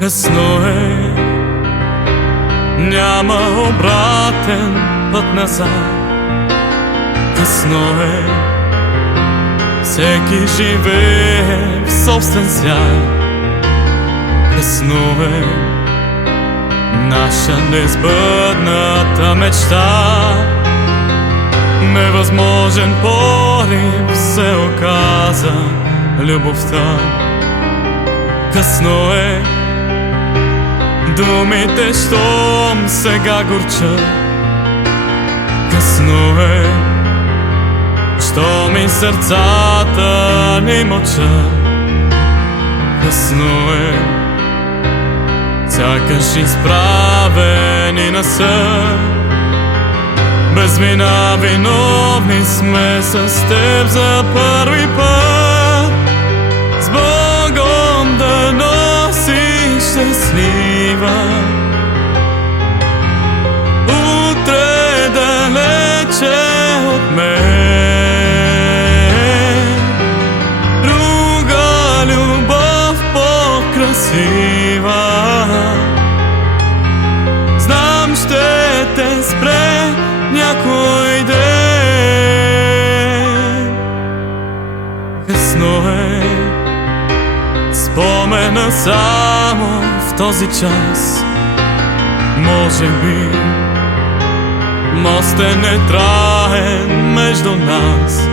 Късно е, няма обратен път назад. Късно е, всеки живее в собствен свят. Късно е, наша несбъдната мечта. Невъзможен порив се оказа любовта. Късно е, думите щом сега горчат. Късно е, щом и сърцата ни мълчат. Късно е, сякаш изправени на съд. Без вина виновни сме с теб за първи път. С Богом да носиш щастлива. Утре далече от мен друга любов по-красива. Знам, ще те спре някой ден. Късно е, спомена само в този час. Може би мост е нетраен между нас.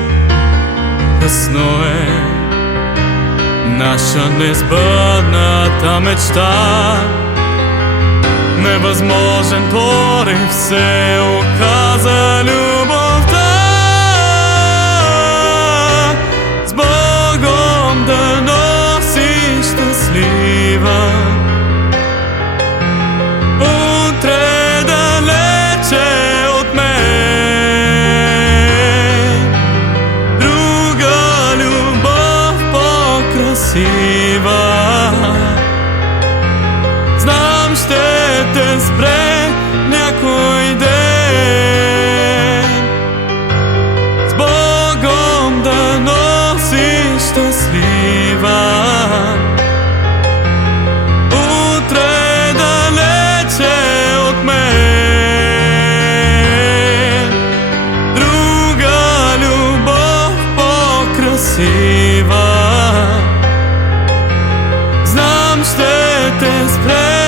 Късно е, наша несбъдната мечта. Невъзможен порив се оказа любовта. С Богом да носиш щастлива. Утре далече от мен друга любов по-красива. Знам, ще те спре някой ден. С Богом да носиш щастлива. Утре далече от мен друга любов по-красива. Знам, ще те спре